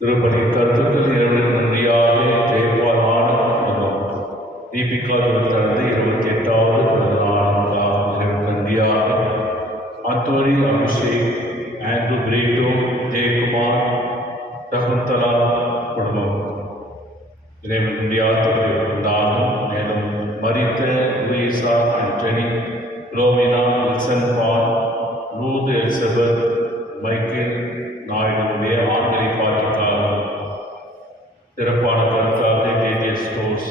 திருப்பதி கருத்துக்கள் இறைவனுக்கு நன்றியாக ஜெயபாலான குடும்பம் தீபிகா தனது 28வது பிறந்தநாளுக்காக இறைவனுக்கு நன்றியாக ஆத்தோரி அபிஷேக் ஆண்ட்ரூ கிரேட்டோ ஜெயக்குமார் சகுந்தலா குடும்பம் இறைவன் நன்றியாக இருந்தாலும் மேலும் மரித்த லூயிசா ஆண்டனி லோமினா வில்சன் பால் ரூத் எலிசபெத் மைக்கேல் நாயுடைய ஆண்களை பாட்டுக்காக சிறப்பான கருத்தாக ஜே ஸ்டோர்ஸ்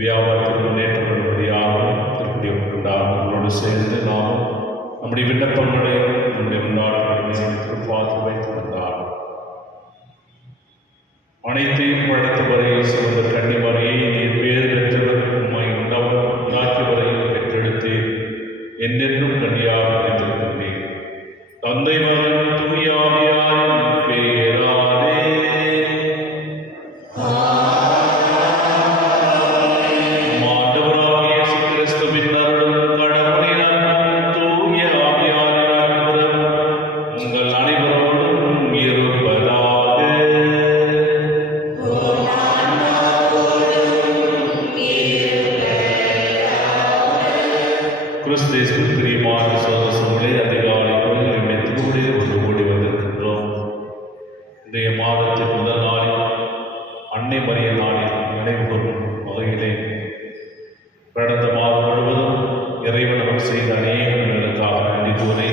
வியாபாரத்தில் முன்னேற்றம் வரும்படியாக திருப்படியோடு சேர்ந்து நாம் நம்முடைய விண்ணப்பங்களை நம்முடைய முன்னாள் பார்த்து வைத்து வந்தார். அனைத்தையும் படைத்த வரையில் சிறந்த கன்னிமறையை நீர் பேர் பெற்றவர் உண்மை உண்டாக்கி வரையில் பெற்றெடுத்து என்றென்றும் கன்னியாக நினைத்திருக்கின்றேன். தந்தை மகன் தூயாவியாரின் பெயராலே ஆண்டவராகிய இயேசு கிறிஸ்துவின் அருளும் கடவுளின் அன்பும் தூய ஆவியாரின் அன்பும் உங்கள் அனைவரோடும் இருப்பதாக. கிறிஸ்து பிரியமான சகோதரர்களே, அதிகாலை நம்முடைய திருவுடைய ஒன்று கூடி வந்திருக்கின்றோம். இன்றைய மாதத்தின் முதல் நாளில் அன்னை மரிய நாளில் நினைவுகூரும் வகையிலே கடந்த மாதம் முழுவதும் இறைவன் அவர் செய்த அநேக நன்மைகளுக்காக நன்றி கூறி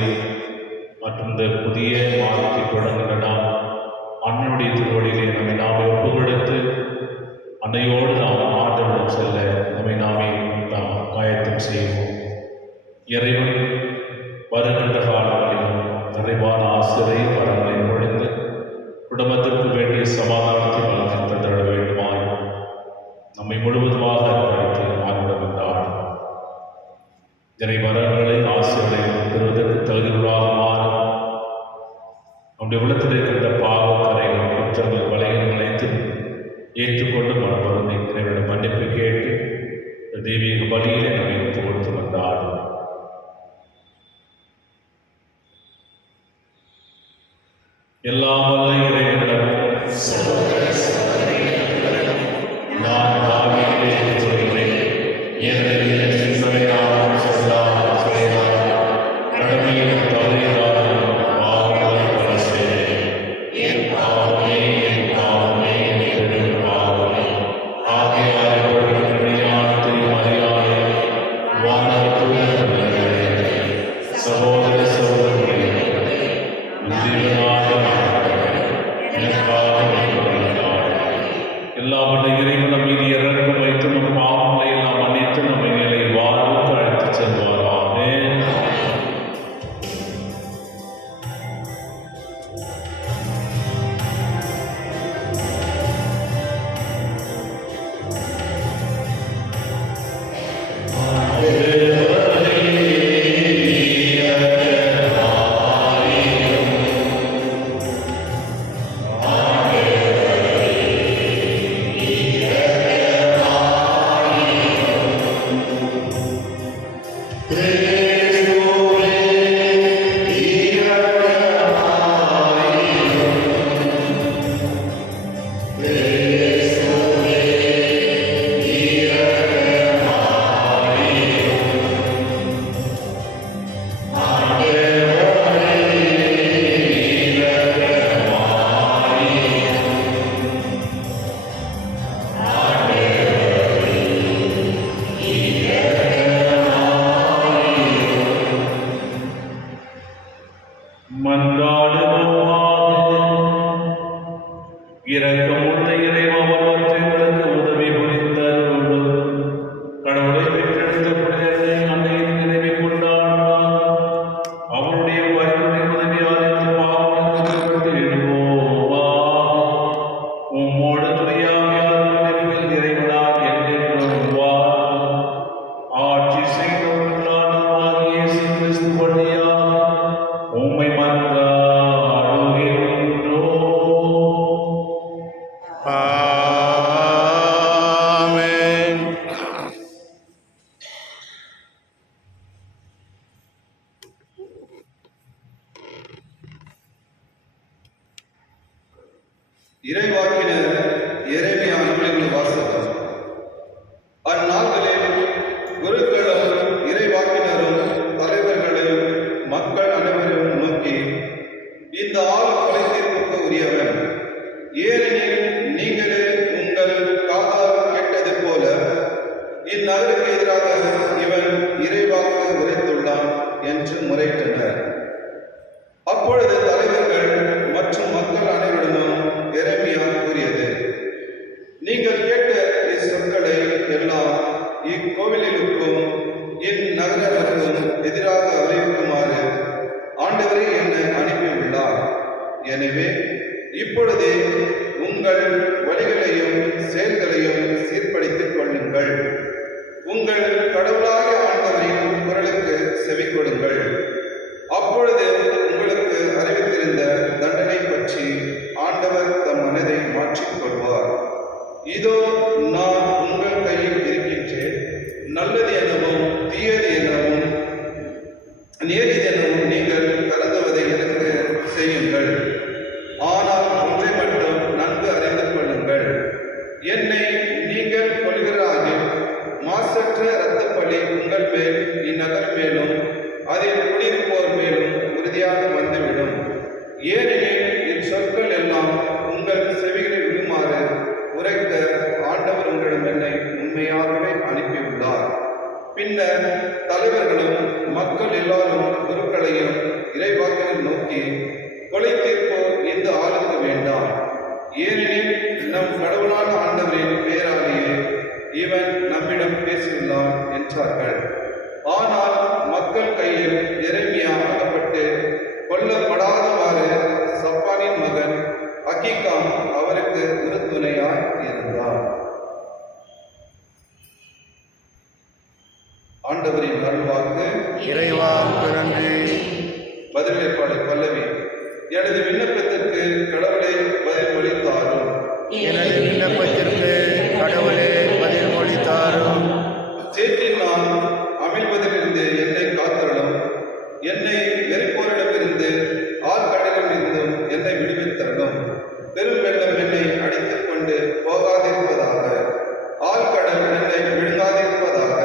மற்றும் இந்த புதிய மாதத்தை தொடங்குகிற நாம் அன்னையுடைய திருவடியிலே நம்மை நாமே ஒப்பு கொடுத்து அன்னையோடு நாம் ஆண்டவரிடம் செல்ல நம்மை நாமே நாம் ஆயத்தம் செய்வோம். இறைவன் வருகின்ற காலங்களிலும் நிறைவான ஆசிரியை வரங்களை பொழிந்து குடும்பத்திற்கு வேண்டிய சமாதானத்தை வளர்த்து தந்திட வேண்டுமாய் நம்மை முழுவதுமாக அர்ப்பணித்து ஆர்வம் என்றார். இறை வரங்களை ஆசிரியரை பெறுவதற்கு தகுதிகளாக மாறும் நம்முடைய உள்ளத்தில் இருக்கின்ற பாவ கரைகள் குற்றங்கள் வலைகள் நினைத்து ஏற்றுக்கொண்டு மனப்பொருளை இறைவனிடம் மன்னிப்பு கேட்டு தெய்வீக பலியிலே நம்மை ஒப்பு கொடுத்து வந்தார். எல்லாம் வல்ல இறைவனிடம் நான் பாவியிலே சொல்கிறேன். ஏனெனில் சிந்தனையாலும் சொல்லாலும் செயலாலும் கடமையும் தவறினாலும் பாவங்கள் பல செய்தேன். என் பாவமே என் பாவமே ஆகையால் கல்யாணத்தையும் அறியாதே வானத்துடன் சகோதர சகோதரிகளே, எல்லாவற்ற இறைவன மீது இறக்கம் வைத்து நம் பாவங்களை எல்லாம் மன்னித்து நம்மை நிலை வாழ்வுக்கு அழைத்து செல்வாராக. இரக்கமுள்ள இறைவா, எங்களுக்கு உதவி புரிந்தருளும். கடவுளை பெற்றெடுத்த புனிதரை அன்னையின் நினைவை கொண்டாடுவார். அவருடைய பரிந்துரை உதவியால் எங்கள் பாவங்களுக்கு எழுவோவா. உம்மோடு துணையாவியார் இறைவனார் என்றென்றும் வாழ் ஆட்சி செய்தவர்களான இயேசு கிறிஸ்து வழியாக உம்மை மன்றாடுகின்றோம். இறைவாக்கினர் எரேமியா நூலின் வாசகம். அந்நாள்களில் குருக்களும் இறைவாக்கினரும் தலைவர்களையும் மக்கள் அனைவரும் நோக்கி, இந்த ஆள் கொலை தீர்ப்புக்கு உரியவன். ஏனெனில் நீங்களே உங்கள் காதால் கேட்டது போல இந்நகருக்கு எதிராக இவன் இறைவாக்கு உரைத்துள்ளான் என்று முறையிட்டனர். அப்பொழுது தலைவர்கள் மற்றும் மக்கள் அனைவரிடமும் எரேமியா கூறியது, நீங்கள் கேட்ட இச்சொற்களை எல்லாம் இக்கோவிலுக்கும் இந்நகருக்கும் எதிராக அறிவிக்குமாறு ஆண்டவரே என்னை அனுப்பியுள்ளார். எனவே இப்பொழுதே உங்கள் வழிகளையும் செயல்களையும் சீர்படுத்திக் கொள்ளுங்கள். உங்கள் கடவுளாகிய ஆண்டவரின் குரலுக்கு செவி கொடுங்கள். அப்பொழுது உங்களுக்கு அறிவித்திருந்த தண்டனை பற்றி ஆண்டவர் தம் மனதை மாற்றிக் கொள்வார். இதோ நான் உங்கள் கையில் இருக்கின்றேன். நல்லது எனவும் தீயது எனவும் நேரிது எனவும் நீங்கள் கருதுவதை எனக்கு செய்யுங்கள். ஆனால் ஒன்றை மட்டும் நன்கு அறிந்து கொள்ளுங்கள், என்னை நீங்கள் கொள்கிறார்கள் மாசற்ற இரத்த பலி உங்கள் மேல் இந்நகர் மேலும் அதில் குடியிருப்போர் மேலும் உறுதியாக வந்துவிடும். ஏனெனில் இச்சொற்கள் எல்லாம் உங்கள் செவிகளில் விடுமாறு உரைக்க ஆண்டவர் உங்களிடம் என்னை உண்மையாகவே அனுப்பியுள்ளார். பின்னர் தலைவர்களும் மக்கள் எல்லாரும் குருக்களையும் இறைவாக்கினர் நோக்கி, கொலை தீர்ப்போ இந்த ஆளுக்கு வேண்டாம். ஏனெனில் நம் கடவுளான ஆண்டவரின் பெயராலேயே இவன் நம்மிடம் பேசியுள்ளான் என்றார்கள். ஆனால் மக்கள் கையில் எரேமியா அகப்பட்டு கொல்லப்படாதவாறு சப்பானின் மகன் அகீகாம் அவருக்கு உறுதுணையாய் இருந்தார். ஆண்டவரின் அருள்வாக்கு. இறைவாக்கு நன்றி. பதிலேற்பாடு பல்லவி. எனது விண்ணப்பத்திற்கு கடவுளை பதில்மொழி தாரும். எனது விண்ணப்பத்திற்கு கடவுளே பதில்மொழி தாரும். சேற்றில் நான் அமிழ்வதிலிருந்து என்னை காத்தருளும். என்னை வெறுப்போரிடமிருந்து ஆழ்கடலிலிருந்தும் என்னை விடுவித்தருளும். பெரும் வெள்ளம் என்னை அடித்துக் கொண்டு போகாதிருப்பதாக. ஆழ்கடல் என்னை விழுங்காதிருப்பதாக.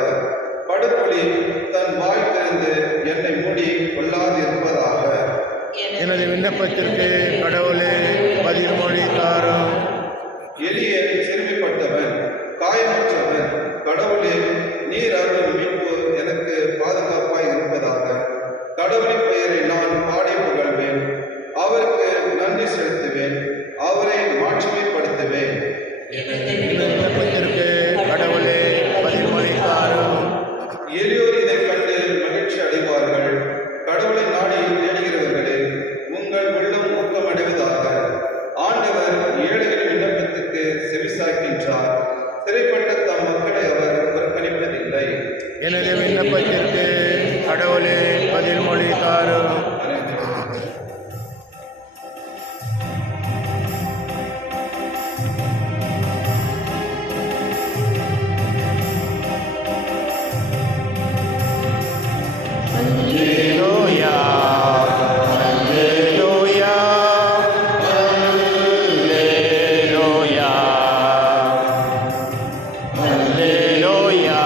படுகொலி தன் வாய் திறந்து என்னை மூடி கொள்ளாதிருப்பதாக. எனது விண்ணப்பத்திற்கு கடவுளே பதில்மொழி தாரும். எளிய சிறுமிப்பட்டவன், காயமற்றவன், கடவுளே நீர் அருளும் மீட்பு எனக்கு பாதுகாப்பாய் இருப்பதாக. கடவுளின் பெயரை நான் பாடி புகழ்வேன். அவருக்கு நன்றி செலுத்துவேன். அவரை மாட்சிமைப்படுத்துவேன். எனது விண்ணப்பத்திற்கு கடவுளே பதில்மொழி தாரும். எளியோர் இதை கண்டு மகிழ்ச்சி அடைவார்கள். கடவுளை நாடி தேடுகிறவர்களே, உங்கள் உள்ளம் ஊக்கமடைவதாக. ஆண்டவர் ஏழைகளின் விண்ணப்பத்துக்கு செவிசாய்க்கின்றார். சிறைப்பட்ட தம் மக்களை அவர் புறக்கணிப்பதில்லை. எனது விண்ணப்பத்திற்கு கடவுளே பதில்மொழி தாரும். அல்லேலூயா, அல்லேலூயா, அல்லேலூயா, அல்லேலூயா,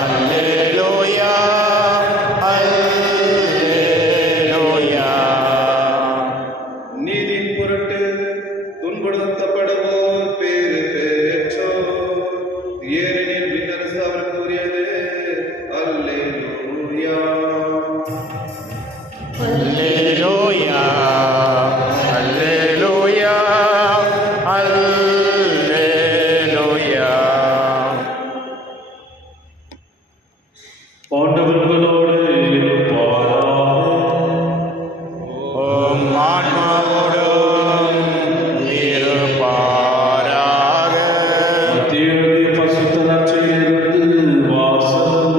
அல்லேலூயா, அல்லேலூயா. நீதியின் பொருட்டு துன்புறுத்தப்படுவோர் பேறு பெற்றோர். ஏனெனில் விண்ணரசு அவருக்கு உரியது. அல்லேலூயா. அல்லேலூயா, அல்லேலூயா, அல்லேலூயா. ஆண்டவர்களோடு இருப்பாராக. ஓம் ஆன்மாவோடும் இருப்பாராக. மத்தேயு பரிசுத்த நற்செய்தியிலிருந்து வாசகம்.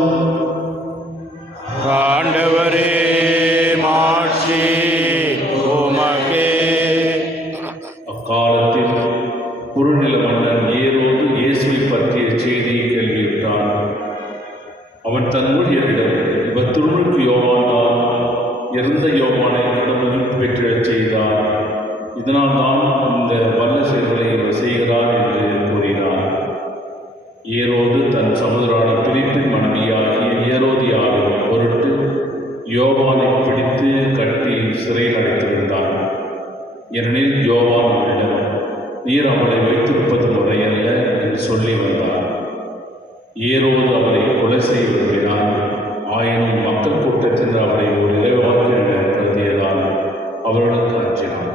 ஆண்டவரே மாட்சி உமக்கே. அக்காலத்தில் குறுநில மன்னன் ஏரோது இயேசுவை பற்றிய செய்தியை கேள்வியுற்றான். அவன் தன் ஊழியரிடம், இவர் திருமுழுக்கு யோவான் தான். இறந்த யோவானை கடவுள் உயிர் பெற்றச் செய்தார். இதனால் இதனால் தான் இந்த வல்ல செயல்களை இவர் செய்கிறார் என்று கூறினார். ஏரோது தன் சகோதரான பிலிப்பின் மனைவியாகிய ஏரோதியாவின் பொருட்டு யோவானை பிடித்து கட்டி சிறையில் அடைத்திருந்தார். ஏனெனில் யோவான் அவரிடம், நீர் அவளை வைத்திருப்பது முறையல்ல என்று சொல்லி வந்தார். ஏரோது அவரை கொலை செய்ய விரும்பினார். ஆயினும் மக்கள் கூட்டத்தில் அவரை ஒரு இறைவாக்கினர் கருதியதால் அவர்களுக்கு அஞ்சினார்.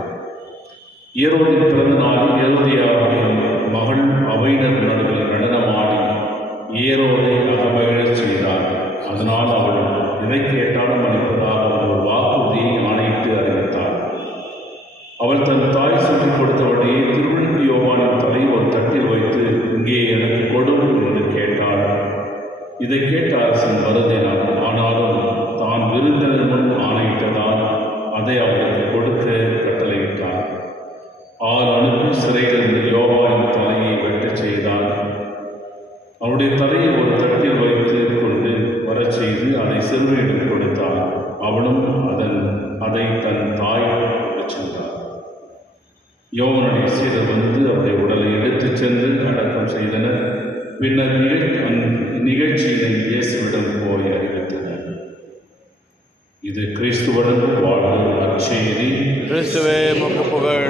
ஏரோதின் பிறந்த நாளில் ஏரோதியாவின் மகள் அவையினர் நடுவில் நடனமாடி ஏரோதை அகமகிழச் செய்தார். அதனால் அவள் எதை கேட்டாலும் அளிப்பதாக ஒரு வாக்குறுதியை ஆணையிட்டு அறிவித்தார். அவள் தன் தாய் சொல்லிக் கொடுத்தபடியே திருவிழுக்கு யோவானின் தலை ஒரு தட்டில் வைத்து, இங்கே எனக்கு கொடும் என்று கேட்டாள். இதை கேட்ட அரசன் வருந்தினார். ஆனாலும் தான் விருந்தினர் முன் ஆணையிட்டதால் அதை அவளுக்கு கொடுக்க கட்டளையிட்டார். ஆள் அனுப்பி சிறையிலிருந்து யோவானின் தலையை வெட்டச் செய்தார். அவருடைய தலையை ஒரு தட்டில் வைத்து கொண்டு வரச் செய்து அதை சிறுவனிடம் கொடுத்தார். அவளும் அதை தன் தாயிடம் சென்றார். யோவானுடைய சீடர் வந்து அவருடைய உடலை எடுத்துச் சென்று அடக்கம் செய்தனர். பின்னர் நிகழ்ச்சியை இயேசுவிடம் போய் அறிவித்தனர். இது கிறிஸ்துவுடன் வாழ்வு நற்செய்தி. கிறிஸ்துவே உமக்கு புகழ்.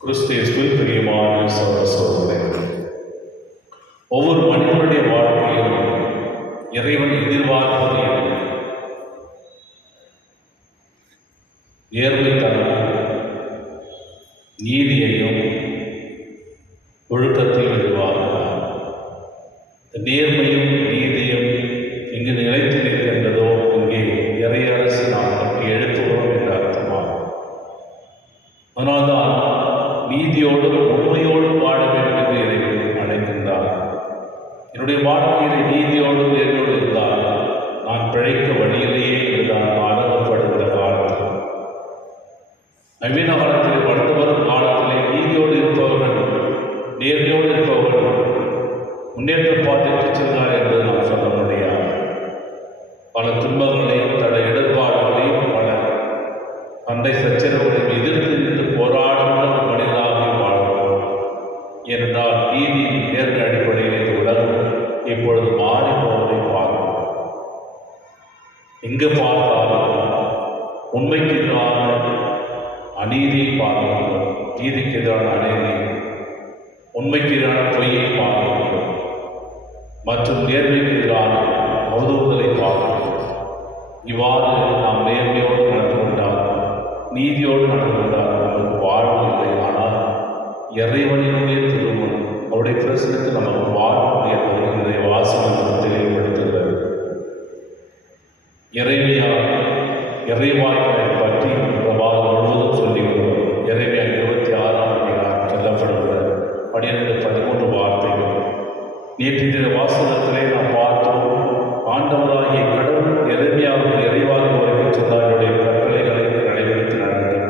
கிறிஸ்துவில் பிரியமான சகோதரர்களே, ஒவ்வொரு மனிதனுடைய வாழ்க்கையும் இறைவன் எதிர்பார்ப்பது நேர்மைத்தனமும் நீதியையும் ஒழுக்கத்தையும் எதிர்பார்க்கிறார். நேர்மையும் நீதியும் எங்கு நிலைத்து நிற்கின்றதோ இங்கே இறையரசு நாம் நமக்கு எழுப்புகிறோம் என்ற அர்த்தமாகும். அதனால்தான் நீதியோடும் உண்மையோடும் வாழ வேண்டும் என்று இறைவன் அழைக்கின்றார். என்னுடைய வாழ்க்கையிலே நீதியோடும் நேர்மையோடு இருந்தால் நான் பிழைக்க வழியிலேயே இருந்தால் ஆனந்தப்படுகிற காலத்தில், நவீன காலத்திலே வளர்ந்து வரும் காலத்திலே நீதியோடு இருப்பவர்கள், நேர்மையோடு இருப்பவர்கள் முன்னேற்ற பாதைக்கு சென்றார் என்று நாம் சொல்ல முடியாது. பல துன்பங்களையும் தட இடர்பாடுகளையும் பல சண்டை சச்சரவுகளையும் எதிர்த்து நின்று போராடுகிற மனிதனாக வாழ்வோம். ஏனென்றால் நீதியின் நேர்மை அடிப்படையில் இந்த உலகம் இப்பொழுது மாறி போவதை பார்க்கிறோம். எங்கு பார்த்தாலும் உண்மைக்கு எதிரான அநீதியை பார்க்கிறோம், நீதிக்கு எதிரான அநீதி, உண்மைக்கு எதிரான பொய்யை பார்க்கிறோம் மற்றும் நேர்மைக்கு எதிரான அவதூறுதலை பார்க்கிறோம். இவ்வாறு நாம் நேர்மையோடு நடந்து கொண்டால், நீதியோடு நடந்து கொண்டால் நமக்கு வாழ்வு இல்லை. ஆனால் இறைவனினுடைய திருமணம், அவருடைய பிரசனத்தில் நமக்கு வாழ்வு என்பதை இன்றைய வாசகம் நமக்கு தெளிவுபடுத்துகிறது. இறைவாய்களை பற்றி இந்த வாரம் முழுவதும் சொல்லியுள்ளோம். இறைமையா 26ஆம் அதிகாரம் சொல்லப்படுகிற 12-13 வார்த்தைகள். நேற்றைய வாசகத்திலே நாம் பார்த்தோம், ஆண்டவராகிய கடவுள் எரேமியாவுக்கு இறைவாக்கு உரைக்கச் சொன்னார், என்னுடைய கட்டளைகளை கடைபிடித்து நடங்கள்,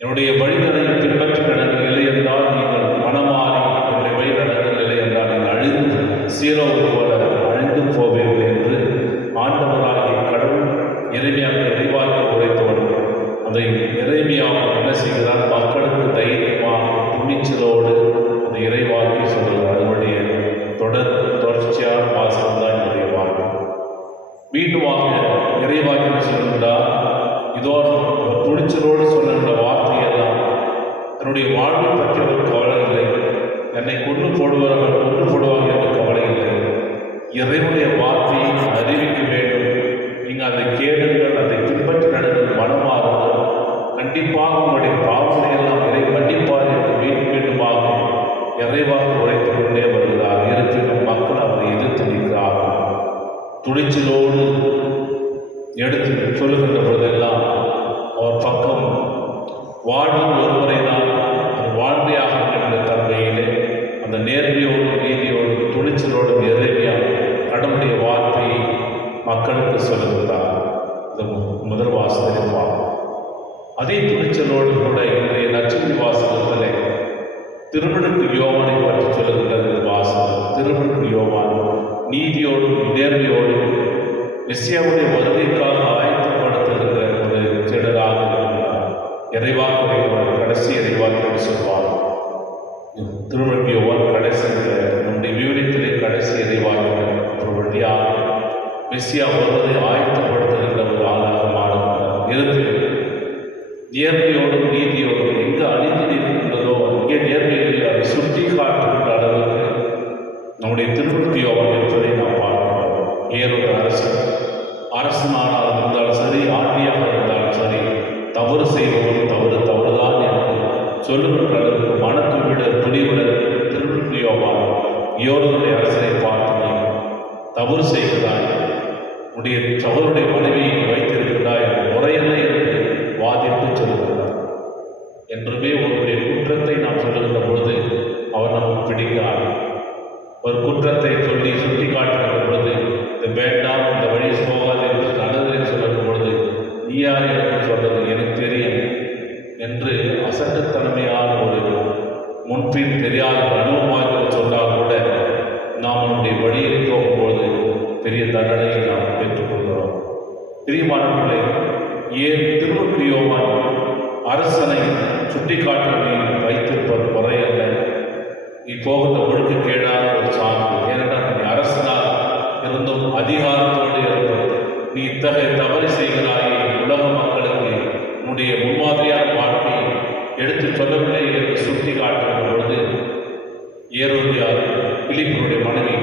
என்னுடைய வழிகளை பின்பற்றி நடங்கள், இல்லை என்றால் நீங்கள் மனமாறி என்னுடைய வழி நடங்கள், இல்லை என்றால் நீங்கள் அழிந்து சீரோவை போல அழிந்து போவீர்கள் என்று ஆண்டவராகிய கடவுள் எரேமியாவுக்கு இறைவாக்கு உரைத்தவன். அதை எரேமியாவும் என்ன செய்கிறார்? மக்களுக்கு தைரியமாக துணிச்சலோடு அந்த இறைவாக்கை சொல்கிறார். அதனுடைய தொடர்ச்சியான வாசகம் தான் என்னுடைய வாழ்க்கை. மீண்டுமாக இறைவாக்கு சொல்கின்றார், இதோ அவர் துணிச்சலோடு சொல்லுகின்ற வார்த்தையெல்லாம் தன்னுடைய வாழ்வை பற்றி அவர் கவலை இல்லை, என்னை கொண்டு போடுவார்கள் என்று கவலை இல்லை. இறைவனுடைய வார்த்தையை அறிவிக்க வேண்டும், நீங்கள் அதை கேளுங்கள், அதை பின்பற்றி நடங்கள், மனமாறுங்கள், கண்டிப்பாக உங்களுடைய பாவங்களை எல்லாம் இறை கண்டிப்பார் என்று மீண்டுமாக இறைவாக்கு உரைத்துக் கொண்டே வருகிறார். இருப்பினும் மக்கள் அவரை எதிர்த்து நிற்கிறார்கள். துணிச்சலோடு எடுத்து சொல்லுகின்ற பொழுதெல்லாம் அவர் பக்கம் வாழ்வு ஒருவரை தான் அது வாழ்வையாக என்ற தன்மையிலே அந்த நேர்மையோடு நீதியோடு துணிச்சலோடு எரேமியா கடவுளுடைய வார்த்தையை மக்களுக்கு சொல்லுகிறார். இந்த முதல் வாசகத்தில் பார்ப்போம். அதே துணிச்சலோடு கூட இன்றைய நற்செய்தி வாசகத்திலே திருவிழுக்கு யோவானை பற்றி சொல்லுகின்றது வாசகம். திருவிழுக்கு யோவான் நீதியோடும் நேர்மையோடும் மெசியாவுடைய வருகைக்காக ஆயத்தப்படுத்துகின்ற இறைவாக்குடைய கடைசி இறைவாக்கு சொல்வார். திருவள்ளுவர் யோவான் கடைசி நம்முடைய விவரத்திலே கடைசி இறைவாக்கு ஒரு வழியாக மெஸ்ஸியா வருவதை ஆயத்தப்படுத்துகின்ற ஒரு ஆளாக மாறுகிறார். இறுதியில் நேர்மையோடும் நீதியோடும் எங்கு அநீதி இருக்கின்றதோ அங்கே நேர்மையில் அதை சுட்டி காட்டுகின்ற அளவுக்கு நம்முடைய திருவள்ளுவர் யோவான் இருப்பதை நாம் பார்க்கிறோம். ஏறொரு அரசனாக இருந்தாலும் சரி, ஆண்டியாக இருந்தாலும் சரி, தவறு செய்வதும் தவறுதான் என்று சொல்லுகின்ற அளவுக்கு மனத்துவிட துணிவுடன் திருவள்ளுவர் யோவான் ஏரோதுடைய அரசனை பார்த்து தவறு செய்கிறாய், உடைய சகோதரனுடைய மனைவியை வைத்திருக்கிறாய், முறையில்லை என்று வாதிட்டு சொல்லுகிறார். என்றுமே ஒருவருடைய குற்றத்தை நாம் சொல்லுகின்ற பொழுது அவர் நமக்கு பிடிக்காது. ஒரு குற்றத்தை சொல்லி சுட்டி காட்டுகின்ற பொழுது இது வேண்டாம், இந்த வழி போகாது என்று நல்லதை சொல்லுகின்ற பொழுது நீ யார் எனக்கு சொல்றது, எனக்கு தெரியும் என்று அசட்டுத்தன்மையான ஒரு முன்பின் தெரியாத அனுபவமாக சொன்னால் கூட நாம் நம்முடைய வழியில் போகும்போது பெரிய தண்டனையை நாம் பெற்றுக்கொள்கிறோம். பிரியமானவர்களே, ஏன் திருவள்ளுவர் யோவான் அரசனை சுட்டி காட்டி வைத்திருப்பது முறையல்ல, நீ போகின்ற ஒழுங்கு கேடான ஒரு சான்று. ஏனென்றால் நீ அரசனாக இருந்தும் அதிகாரத்தோடு இருந்தும் நீ இத்தகைய தவறு செய்கிறாயே, உலக மக்களுக்கு உன்னுடைய முன்மாதிரியான வாழ்க்கையை எடுத்து சொல்லவில்லை என்று சுட்டி காட்டுகின்ற பொழுது ஏரோதியார் பிலிப்பினுடைய மனைவி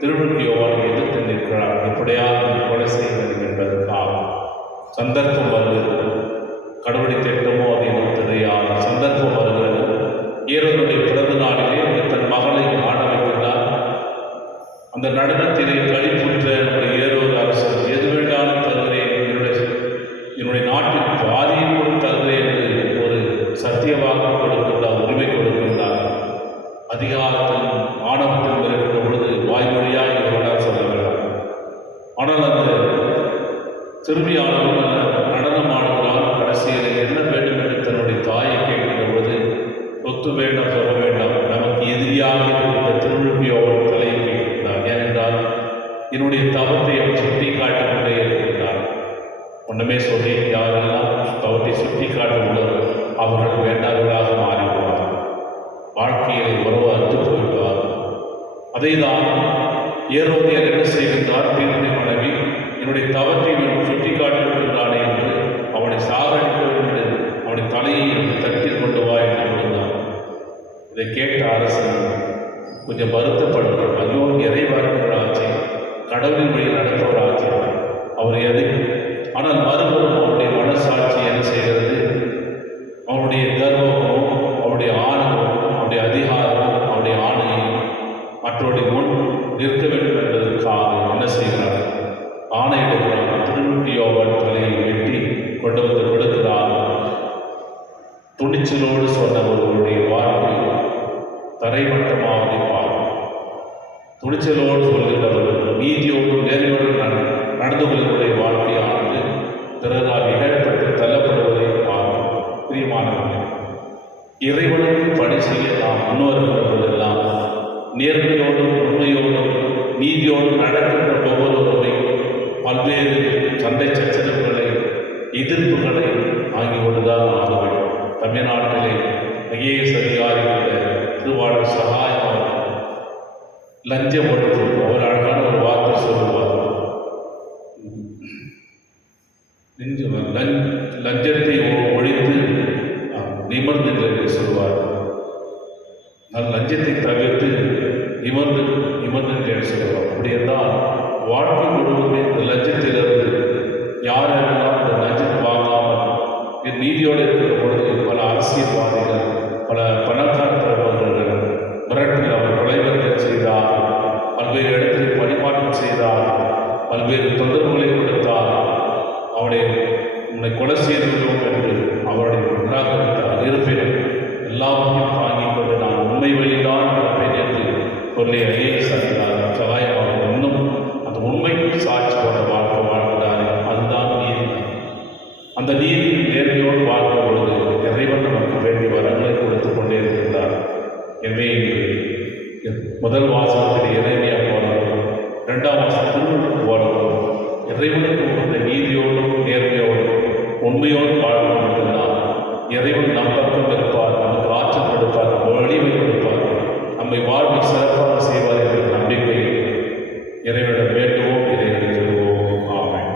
திருவள்ளுவர் யோவானை எதிர்த்து நிற்கிறார். எப்படியாவது கொலை செய்ய வேண்டும் என்பதற்காக சந்தர்ப்பம் வருகிறது. கடவுளை திட்டமோ அதை நமக்கு தெரியாத சந்தர்ப்பம் வருகிறது. ஏரோதுடைய பிறந்த நாளிலே தன் மகளை ஆட வைக்கிறார். அந்த நடனத்திலே கழிப்புற்ற நம்முடைய ஏரோது அரசர் எது வேண்டாலும் தருகிறேன், என்னுடைய நாட்டின் பாதியை கூட தருகிறேன் என்று ஒரு சத்தியவாக கொடுக்கின்றார், உரிமை கொடுக்கின்றார். அதிகாரத்தில் ஆணவத்தில் இருக்கின்ற பொழுது வாய்மொழியாக இவர்களால் சொல்லலாம். ஆனால் அந்த சிறுமியானவர்கள் நடனமாடுகிறார். கடைசியில் என்ன வேண்டும் என்று தன்னுடைய தாயை கேட்கின்ற பொழுது சொத்து வேண்டாம், சொல்ல வேண்டாம், நமக்கு எதிரியாக இருக்கின்ற திருவள்ளுவர் யோவான் தலையை கேட்கின்றார். ஏனென்றால் என்னுடைய தவத்தை அவர் சுட்டி காட்டிக் கொண்டே இருக்கின்றார். ஒன்றுமே சொல்லி யாரெல்லாம் தவத்தை சுட்டி காட்டுள்ளதோ அவர்கள் வேண்டாதவர்களாக மாறிவிடுவார், வாழ்க்கையிலே உறவு அறுத்து போய்விடுவார். அதை தான் ஏரோதியார் என்ன செய்கின்றார், தீர்ப்பின் மனைவி என்னுடைய தவத்தை சுட்டி காட்டிருக்கின்றானே என்று அவனை சாகடிக்க வேண்டும், அவனுடைய தலையை தட்டி கொண்டு வா என்று கொண்டார். இதை கேட்ட அரசன் கொஞ்சம் வருத்தப்படுகிறார். ஐயோ, இறைவாக்கிற ஆட்சி, கடவுளின் வழி நடப்பவர் ஆட்சி அவர் எது. ஆனால் மறுபுறம் அவருடைய மனசாட்சி என்ன செய்கிறது, அவருடைய கர்வமும் அவருடைய ஆணவமும் அவருடைய அதிகாரமும் அவருடைய ஆணையும் மற்றவருடைய முன் நிற்க வேண்டும் என்பதற்காக என்ன செய்கிறார், ஆணையிடுகிறார். திருவள்ளுவர் யோவான் தலையை வெட்டி கொண்டு வந்து கொடுக்கிறார். துணிச்சலோடு சொன்னவர்களுடைய வாழ்க்கை தரைமட்டமாக பார்க்கும். துணிச்சலோடு சொல்லுகிறவர்கள் நீதியோடு நேர்மையோடு நடந்து கொள்வதுடைய வாழ்க்கையானது பிறரால் இகழப்பட்டு தள்ளப்படுவதை பார்க்கும். பிரியமானவர்கள், இறைவனுக்கு பணி செய்ய நாம் முன்வருகிறவர்களெல்லாம் நேர்மையோடும் உண்மையோடும் நீதியோடும் நடக்கின்ற ஒவ்வொருவரை பல்வேறு சண்டை சச்சரவுகளை எதிர்ப்புகளை ஆகியோடுதான் ஆக வேண்டும். தமிழ்நாட்டிலே ஐஏஎஸ் அதிகாரிகளுடைய திருவாளர் சகாயம் லஞ்சம் ஒழிப்பு அவர் அழகான ஒரு வார்த்தை சொல்லுவார், லஞ்சத்தை ஒழித்து நிமிர்ந்து என்று சொல்வார். லஞ்சத்தை தவிர்த்து நிமிர்ந்து என்று சொல்வார். அப்படி என்றால் வாழ்க்கை முழுவதுமே இந்த லஞ்சத்திலிருந்து யாரெல்லாம் இந்த லஞ்சம் வாங்காமல் நீதியோடு இருக்கிற பொழுது பல அரசியல்வாதிகள், பல பணக்காரர்கள் மிரட்டில் அவர் கொலைவர்கள் செய்தார், பல்வேறு இடத்தில் பணிமாற்றம் செய்தார், பல்வேறு தொந்தரவுகளை கொடுத்தார், அவருடைய உன்னை கொலை செய்துள்ளோம் என்று அவருடைய நிராகரித்தார். இருப்பினும் எல்லாத்தையும் தாங்கிக் கொண்டு நான் உண்மை வழிதான் நடப்பேன் என்று சொல்லி ஐஏஎஸ் அதிகாரி சகாயமாக இன்னும் அந்த உண்மைக்கு சாட்சி கொண்ட வாழ்க்கை வாழ்கிறாரே, அதுதான் நீதி. அந்த நீதி நேர்மையோடு வாழ்க்கும் பொழுது இறைவன் நமக்கு வேண்டிய வரங்களை கொடுத்து கொண்டே இருக்கிறார். எனவே முதல் வாசகத்தில் இறைமையா போனவர்கள், இரண்டாம் வாசகத்தில் போனவர்கள் இறைவனுக்கு உள்ள நீதியோடும் நேர்மையோடும் உண்மையோடு வாழ்வதற்கெல்லாம் இறைவன் நம் பக்கம் இருப்பார், நமக்கு ஆற்றல் கொடுப்பார், நம்ம வலிமை கொடுப்பார், நம்மை வாழ்வில் சிறப்பாக செய்வார் என்ற நம்பிக்கை இறைவனிடம் வேண்டுவோம், இறைவனை சொல்வோம். ஆமென்.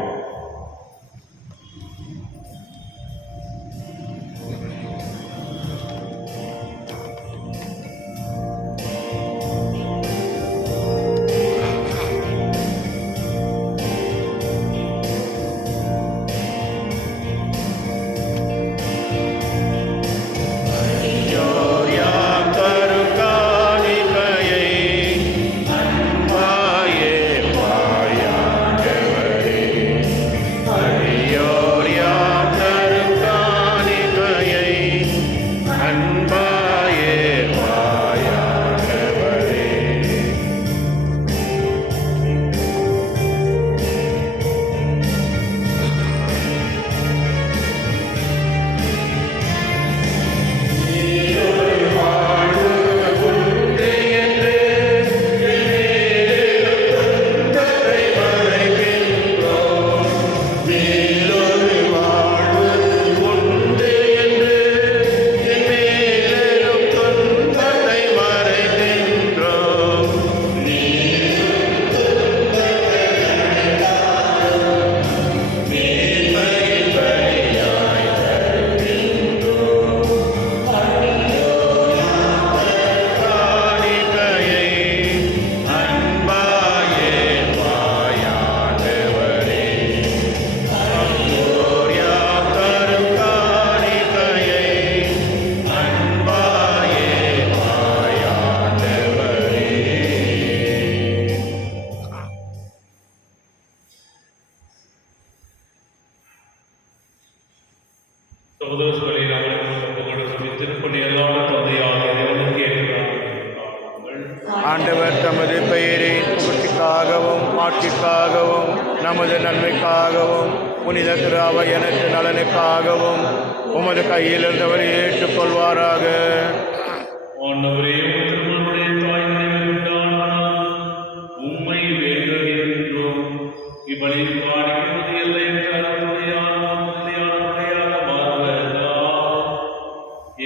சகோதரர்களே, நம்மளுக்கு திருப்பணி எல்லாரும் தந்தையாக இறைவனுக்கு ஏற்றார்கள். ஆண்டவர் தமது பெயரின் புகழ்ச்சிக்காகவும் ஆட்சிக்காகவும் நமது நன்மைக்காகவும் புனித திரு அவை எனது நலனுக்காகவும் உமது கையில் இருந்தவரை ஏற்றுக்கொள்வாராக. ஆண்டவரே, திருமணமுடைய தாய் நினைவுண்டானால் உம்மை வேண்டுகின்றோம். இவ்வழியில் காணிக்கிறது இல்லை என்றால்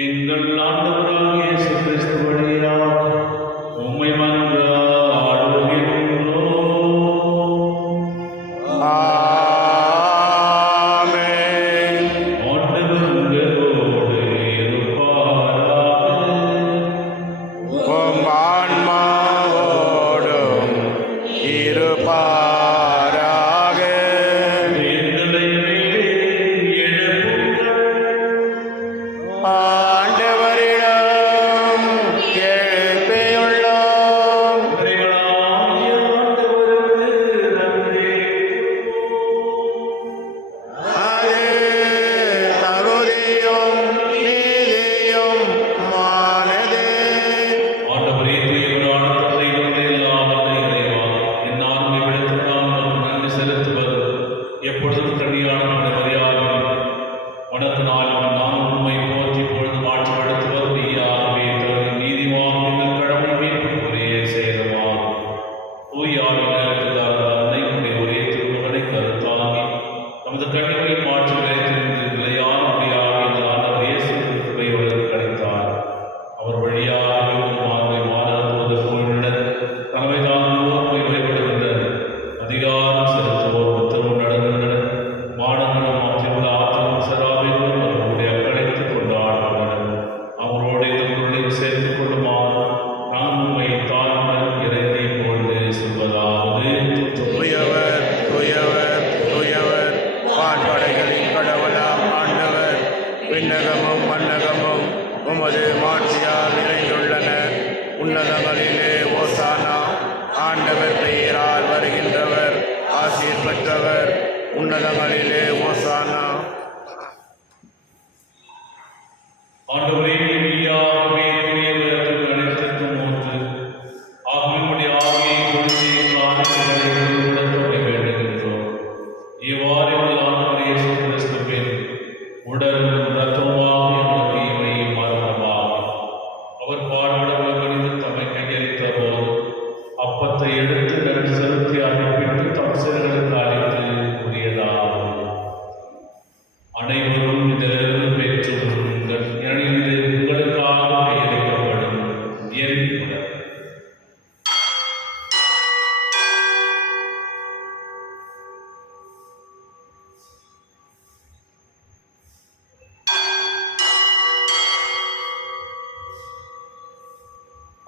எங்கள் ஆண்டவராகிய இயேசு கிறிஸ்து வழியாக உம்மை மன்றாடுகின்றோம். ஆமென். ஆண்டவர் உங்களோடு இருப்பாராக. உம் ஆன்மாவோடும் இருப்பாராக. எங்களை மீது எழுப்புங்கள். ஆண்டவரிடம் எழுப்பியுள்ளோம். இறைவனாகிய ஆண்டவருக்கு நன்றி. அது தகுதியும் நீதியும் மானதே. ஆண்டவரே, தூயவரான தந்தை, நம்முடைய எல்லாம் வல்ல இறைவா, என் ஆன்மை விடத்திற்காக உமக்கு நன்றி செலுத்துவது எப்பொழுதும் கண்ணியான மரியாதை மனத்தினாலும் நாம் உண்மை போற்றி பொழுது மாற்றி நடத்துவது மெய்யாகவே தகுதி நீதிவான் எங்கள் கடமை மீட்பு ஒரே செய்தவான் தூயாவின் அன்னைக்குடைய ஒரே திருமகனை கருத்தாங்கி நமது கண்ணிகளை மாற்றி விளைத்திருந்து நிலையான முடியாக எங்கள் ஆண்டவர் இயேசு கிறிஸ்துவையோடு கிடைத்தார். அவர் வழியாக மாண்பை மாணவர் தூதர் தலைமை தாங்குவோர் வழிபடுகின்றனர். அதிகாரம் செலுத்துவோர் உத்தரவு நடந்துள்ளனர். மாணவர்களும் மாற்றியுள்ள ஆற்றலும் சராபிகளும் அவர்களுடைய அக்கடைத்துக் கொண்டாடுகின்றனர். அவரோடு தங்களுடைய சேர்த்துக் கொள்ளுமாறு நாம் உண்மை தாழ்வுடன் இறைந்தை போன்று சொல்வதாவது: துயவர் துயவர் துயவர் வான்படைகளின் கடவுளாம் ஆண்டவர். விண்ணகமும் மன்னகமும் உமது மாட்சியால் நிறைந்துள்ளன. உன்னதங்களிலே ஓசானா. ஆண்டவர் பெயரால் வருகின்றவர் ஆசீர் பெற்றவர். உன்னதங்களிலே ஓசானா. ஆண்டவரே, மெய்யாகவே தூயவர் அனைத்திற்கும் மூன்று. ஆகவே உம்முடைய ஆவியை கொடுத்து காரியங்களை உடன்பட வேண்டுகின்றோம். இவ்வாறு எங்கள் ஆண்டவர் இயேசு கிறிஸ்துவின் உடலும் இரத்தமுமாக எங்களுக்கு இவை மரணமாகும். அவர் பாடுபட உலகறிந்து தம்மை கையளித்த போது அப்பத்தை எடுத்து நன்றி செலுத்தி அனுப்பிட்டு தம் சிறுகளுக்கு அளித்து கூறியதாகும்: அனைவரும் இதிலிருந்து பெற்றும் கொள்ளுங்கள், ஏனெனில் இது உங்களுக்காக கையளிக்கப்படும் என் உடல்.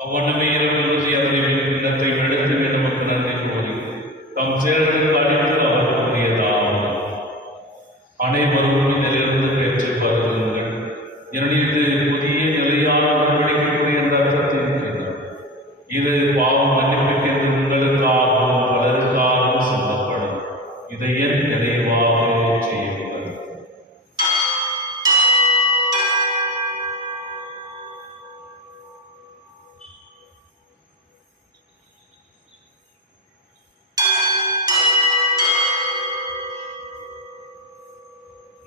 அவ்வண்ணமே இரவு இறுதி அவரின் இல்லத்தை எடுத்து நமக்கு நன்றி கூறி தம் சேரத்துக்கு அடித்து அவர் கூறியதாகும். அனைவரும் இதிலிருந்து பெற்று பருகுங்கள், ஏனெனில் இது புதிய நிலையான உடன்படிக்கைக்குரிய ரத்தத்தின் கிண்ணம். இது பாவம் மன்னிப்புக்கென்று உங்களுக்காகவும் பலருக்காகவும் சொல்லப்படும். இதை என் நினைவாக செய்யுங்கள்.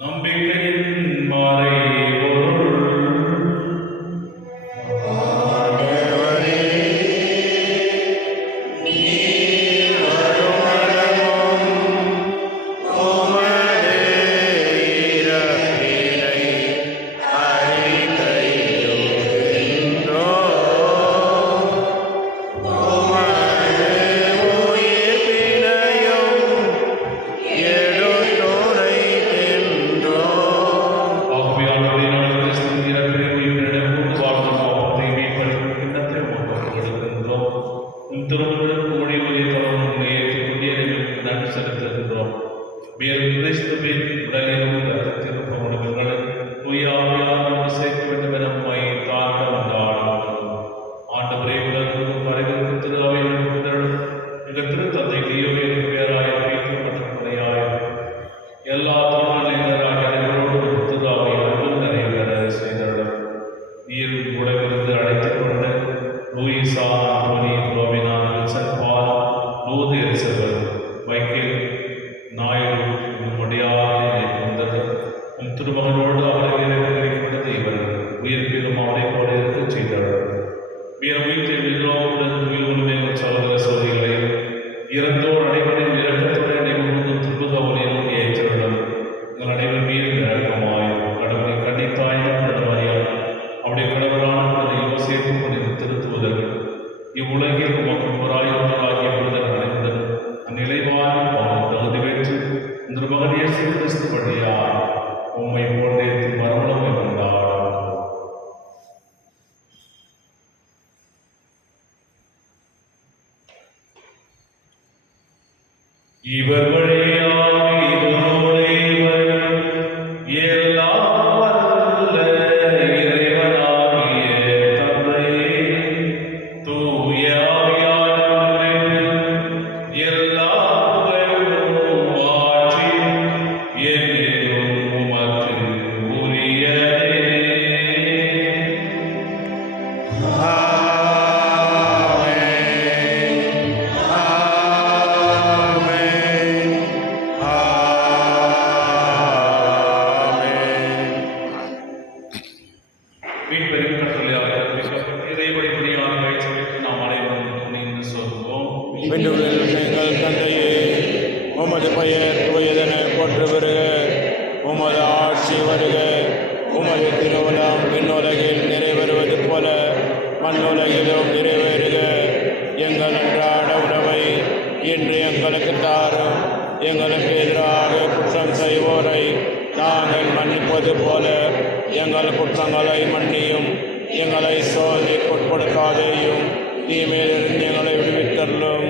நம்பிக்கையின் மறைபொருள். ஆண்டவரே, நீர் வருமளவும் உமது இறப்பினை அறிக்கையிடுகின்றோம். உமது உயிர்ப்பினையும் எடுத்துரைக்கின்றோம். ஆகவே நாங்கள் கிறிஸ்துவின் இறப்பினை உயிர்ப்பினிடம் வாழ்வும் பாவத்தை மீட்பளிக்கும் கிண்ணத்தை உமக்கு கொடுக்கின்றோம். உம் திருமணம் ஊழியர்களை தொடர்ந்து ஏற்றுக்கொண்டு எங்களுக்கு நன்றி செலுத்துகின்றோம். மேலும் கிறிஸ்துவின் உடலிலும் இரத்தத்திலும் உணவுகளை உயாவியாக சேர்க்க வேண்டும் என உம்மை தாழ்ந்த கொண்டாடுகின்றோம். ஆண்டவரே, உலகம் பரவிற்கு திரு அவையின் புதரும் எங்கள் திருத்தந்தை லியோவின் பேராய பீட்டர் மற்றும் துணையாய எல்லா திருநிலையினராக அனைவரோடு திரு அவை அன்பு நிறைவேற செய்தவர். நீர் உடவிலிருந்து அழைத்துக் கொண்ட லூயிசா, அந்தோனி, புலோமினா, வில்சன், பால், லூது எலிசபெத், மைக்கேல், நாயுடு முடியாத கொண்டது உம் திருமகனோடு அவரை நிறைவேறிக்கொண்டது இவர்கள் உயிர்ப்பிலும் அவரை போல இருக்கச் செய்தவர். வீர உயிர்த்தை எதிரோவுடன் துயில் உண்மை சகோதர சோதிகளையும் இறந்தோர் அனைவரின் இரக்கத்துடன் நிகழ்ந்து துன்புக ஒளியில் ஏற்றவுடன் எங்கள் அனைவர் மீது இறக்கமாயும் கடவுளை கண்டித்தாயும் மரியாதை அவருடைய கடவுளான புனித யோசேப்பு புனித திருத்துவதர்கள் இவ்வுலகில் உமக்கு முறாயிருந்தவராகிய புனிதர் அனைவரும் அந்நிலைவாரில் பாவம் தகுதி பெற்று இந்த மகன் இயேசு கிறிஸ்து வழியாய் உம்மை போன்றேற்று மரணம் கொண்டாடும். இவர் வழியாக இவரோடு இவர் எல்லாம் வல்ல இறைவனாகிய தந்தையே, தூய ஆவியானவரின் எல்லா புகழும் மாட்சியும் என்றென்றும் உமக்கு உரியதே. மீட்பெரும் கட்டளையாக பிறப்பிக்கப்பட்ட இறைவனை பணியாக வைத்து நாம் அனைவரும் துணிந்து சொல்வோம். விண்ணுலகில் எங்கள் தந்தையே, உமது பெயர் தூயதென போற்று வருக. உமது ஆட்சி வருக. உமது திருவுளம் விண்ணுலகில் நிறைவேறுவது போல மண்ணுலகிலும் நிறைவேறுக. எங்கள் அன்றாட உணவை இன்று எங்களுக்கு தாரும். எங்களுக்கு எதிராக குற்றம் செய்வோரை நாங்கள் மன்னிப்பது போல எங்கள் குற்றங்களை மன்னியும். எங்களை சோதனைக்குட்படுத்தாதேயும், தீமையிலிருந்து எங்களை விடுவித்தருளும்.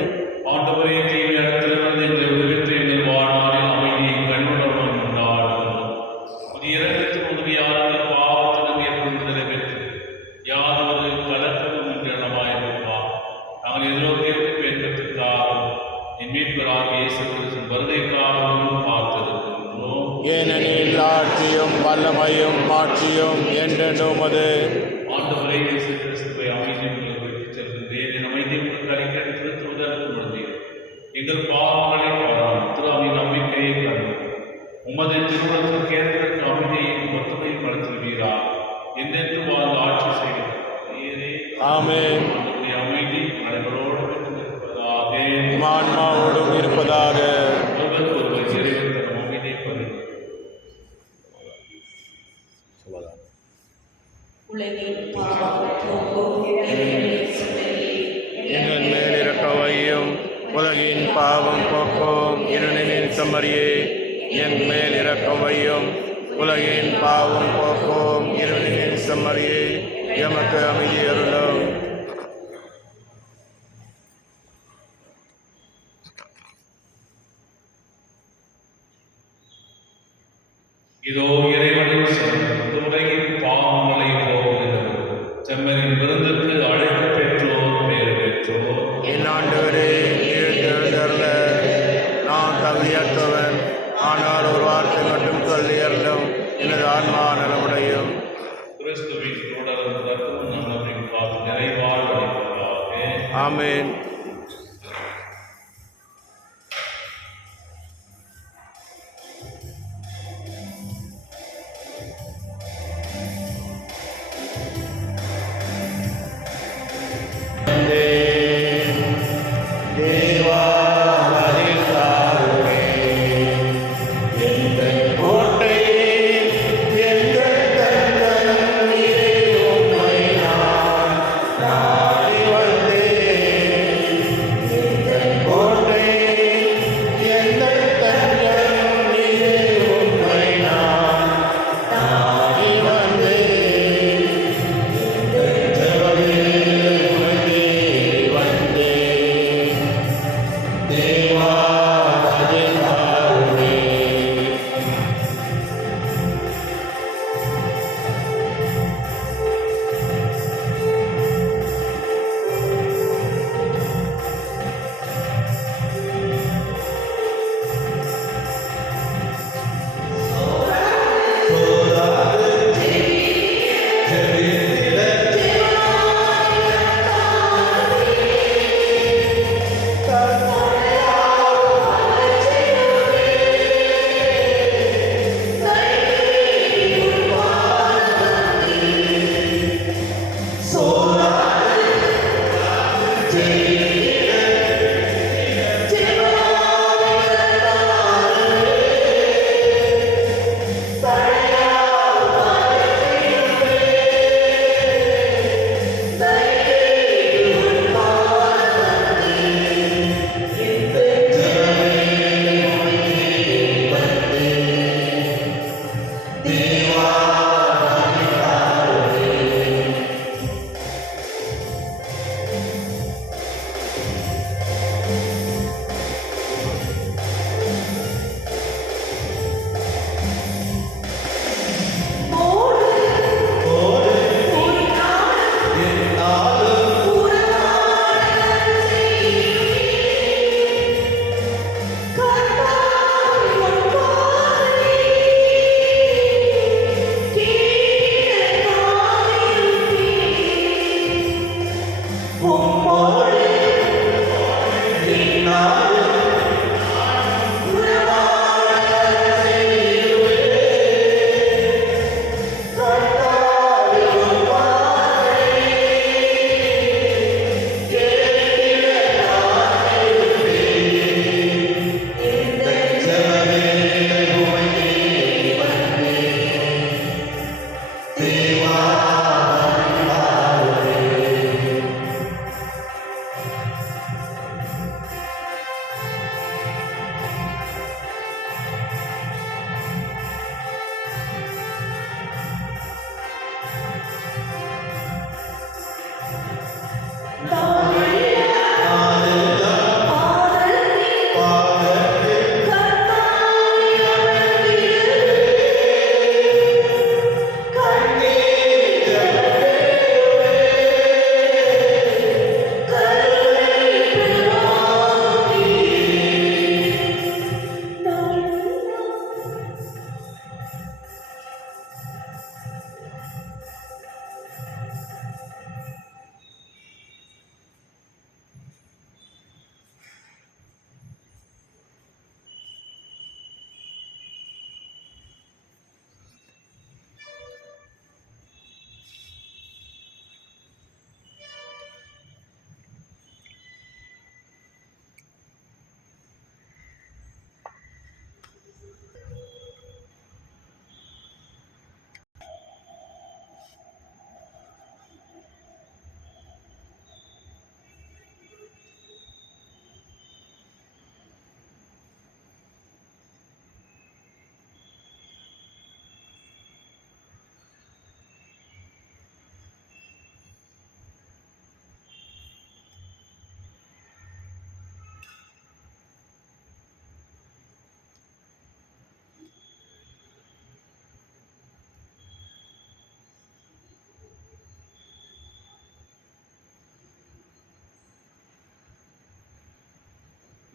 ஆண்டவரே, தீமையிடத்திலிருந்து எங்களை விடுவித்து எங்கள் வாழ்நாளில் அமைதியை கண்ணுடன் கொண்டாடுகிறோம். புதிய இரக்கத்தின் உதவியாளர் பாவத்திலிருந்து எப்பொழுது பெற்று யாதொரு கலக்கமும் இன்று நலமாயிருப்பா. நாங்கள் எதிர்நோக்கியிருக்கும் பேரத்திற்காகவும் என் மீட்பராகிய இயேசு கிறிஸ்துவின் வருகைக்காகவும் காத்திருக்கின்றோம். ஏனெனில் ஆட்சியும் வல்லமையும் மாட்சியும் என்றென்றும் உமது. ஆண்டவரே, இயேசு கிறிஸ்துவை அமைதி உங்களுக்கு விட்டுச் செல்கின்றேன். என் அமைதியை உங்களுக்கு அளிக்க திருத்துவதற்கு பொழுது எங்கள் பாவங்களை பாராமல் திரு அவையின் நம்பிக்கையை கண்டு உமது திருவுளத்திற்கு ஏற்பதற்கு அமைதியையும் ஒற்றுமையும் வளர்த்துவீரா என்றென்று வாழ்ந்து ஆட்சி செய்கிறார். ஆமென். ஆண்டவருடைய அமைதி அனைவரோடும் இருப்பதாக, ஆன்மாவோடும் இருப்பதாக. ஒருவர் ஒருவர் இறைவன் தன் அமைதியை பகிர்ந்து உலகின் பாவம் போக்கும் எங்கள் மேல் இரக்கவையும் உலகின் பாவம் போக்கும் இருளின் செம்மறியே என் மேல் இரக்கவையும் உலகின் பாவம் போக்கும் இருளின் செம்மறியே எமக்கு அமைதி அருளும். இதோ இறைவனின் செம்மறி, உலகின் பாவங்களை போக்குகிறவர். செம்மறியின் விருந்துக்கு அழைக்க பெற்றோர் பேறு பெற்றோர். என் ஆண்டவரே, நீர் எழுந்தருள நான் தகுதியற்றவன், ஆனால் ஒரு வார்த்தை மட்டும் சொல்லி அருளும், எனது ஆன்மா நலமுடையும். கிறிஸ்துவின் தொடரும் ரத்தமும் நல்லவரின் காத்து நிறைவாழ்வதாக. ஆமென்.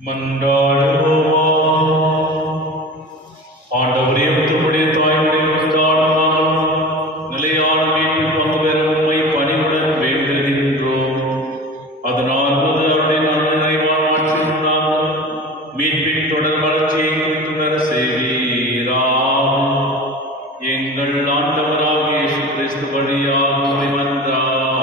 மன்றாடுவோமா. ஆண்டவரே, உம்முடைய தாய்மொழி கொண்டாடுவார் நிலையான மீட்பில் பங்கு பெற உம்மை பணிவுடன் வேண்டுகின்றோம். அதனால் அவருடைய நன்மையான ஆட்சியுள்ளார் மீட்பின் தொடர் வளர்ச்சியை தொடர செய்வீராக. எங்கள் ஆண்டவராகிய இயேசு கிறிஸ்து வழியாக உம்மை மன்றாடுகின்றோம்.